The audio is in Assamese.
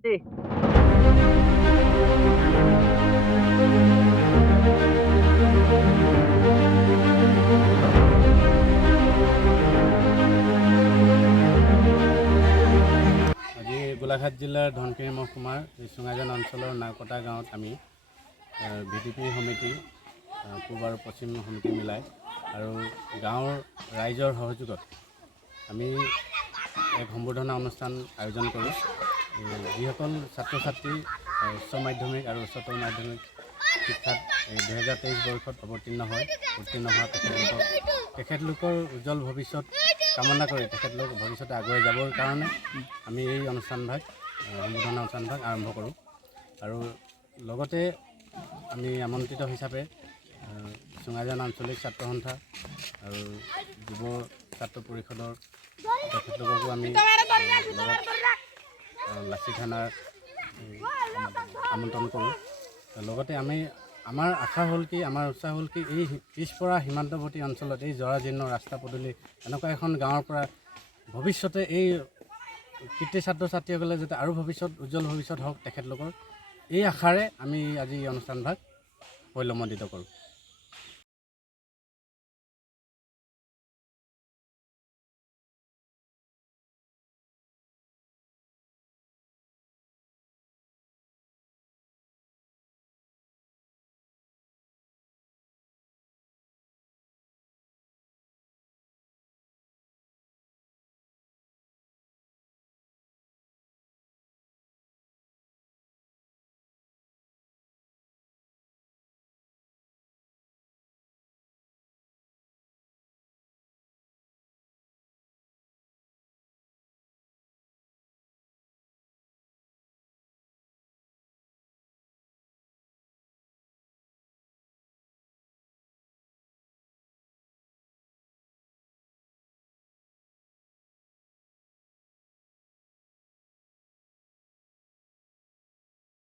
আজি গোলাঘাট জিলাৰ ধনশিৰি মহকুমাৰ চুঙাজান অঞ্চলৰ নাওকটা গাঁৱত আমি VDP সমিতি পূব আৰু পশ্চিম সমিতি মিলাই আৰু গাঁৱৰ ৰাইজৰ সহযোগত আমি এক সম্বৰ্ধনা অনুষ্ঠান আয়োজন কৰোঁ। যিসকল ছাত্ৰ ছাত্ৰী উচ্চ মাধ্যমিক আৰু উচ্চতৰ মাধ্যমিক শিক্ষাত 2023 বৰ্ষত অৱতীৰ্ণ হোৱা তেখেতলোকৰ উজ্জ্বল ভৱিষ্যত কামনা কৰি তেখেতলোক ভৱিষ্যতে আগুৱাই যাবৰ কাৰণে আমি এই সম্বৰ্ধনা অনুষ্ঠানভাগ আৰম্ভ কৰোঁ। আৰু লগতে আমি আমন্ত্ৰিত হিচাপে চুঙাজান আঞ্চলিক ছাত্ৰ সন্থা আৰু যুৱ ছাত্ৰ পৰিষদৰ তেখেতলোককো আমি লাচি থানাৰ আমন্ত্ৰণ কৰোঁ। লগতে আমাৰ আশা হ'ল কি, আমাৰ উৎসাহ হ'ল কি, এই পিছপৰা সীমান্তৱৰ্তী অঞ্চলত এই জৰাজীৰ্ণ ৰাস্তা পদূলি এনেকুৱা এখন গাঁৱৰ পৰা ভৱিষ্যতে এই কৃতি ছাত্ৰ ছাত্ৰীসকলে যাতে আৰু উজ্জ্বল ভৱিষ্যত হওক তেখেতলোকৰ, এই আশাৰে আমি আজি এই অনুষ্ঠানভাগ পৰিলক্ষিত কৰোঁ।